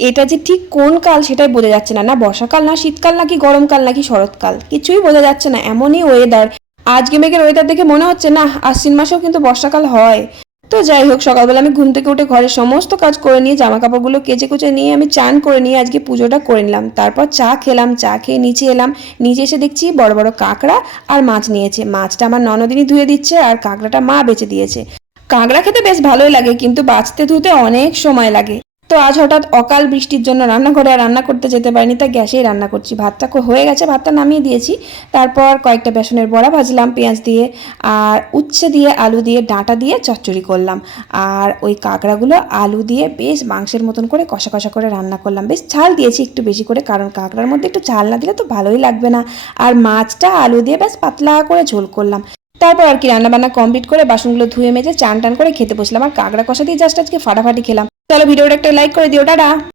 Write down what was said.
এটা যে ঠিক কোন কাল সেটাই বোঝা যাচ্ছে না, না বর্ষাকাল না শীতকাল নাকি গরমকাল নাকি শরৎকাল, কিছুই বোঝা যাচ্ছে না, এমনই ওয়েদার। আজকে মেঘের ওয়েদার দেখে মনে হচ্ছে না আশ্বিন মাসেও কিন্তু বর্ষাকাল হয়। তো যাই হোক, সকালবেলা আমি ঘুম থেকে উঠে ঘরের সমস্ত কাজ করে নিয়ে জামা কাপড়গুলো কেচে কুচে নিয়ে আমি চান করে নিয়ে আজকে পুজোটা করে নিলাম। তারপর চা খেলাম, চা খেয়ে নিচে এলাম। নিচে এসে দেখছি বড় বড় কাঁকড়া আর মাছ নিয়েছে। মাছটা আমার ননদিনী ধুয়ে দিচ্ছে আর কাঁকড়াটা মা বেঁচে দিয়েছে। কাঁকড়া খেতে বেশ ভালোই লাগে, কিন্তু বাছতে ধুতে অনেক সময় লাগে। তো আজ হঠাৎ অকাল বৃষ্টির জন্য রান্নাঘরে আর রান্না করতে যেতে পারিনি, তাই গ্যাসেই রান্না করছি। ভাতটা হয়ে গেছে, ভাতটা নামিয়ে দিয়েছি। তারপর কয়েকটা বেসনের বড়া ভাজলাম পেঁয়াজ দিয়ে, আর উচ্ছে দিয়ে আলু দিয়ে ডাঁটা দিয়ে চচ্চড়ি করলাম। আর ওই কাঁকড়াগুলো আলু দিয়ে বেশ মাংসের মতন করে কষা কষা করে রান্না করলাম। বেশ ঝাল দিয়েছি একটু বেশি করে, কারণ কাঁকড়ার মধ্যে একটু ঝাল না দিলে তো ভালোই লাগবে না। আর মাছটা আলু দিয়ে বেশ পাতলা করে ঝোল করলাম। তারপর আর কি রান্নাবান্না কমপ্লিট করে বাসনগুলো ধুয়ে মেজে চান টান করে খেতে বসলাম। আর কাঁকড়া কষা দিয়ে জাস্ট আজকে ফাটাফাটি খেলাম। চলো ভিডিওটা একটা লাইক করে দিও, টাটা।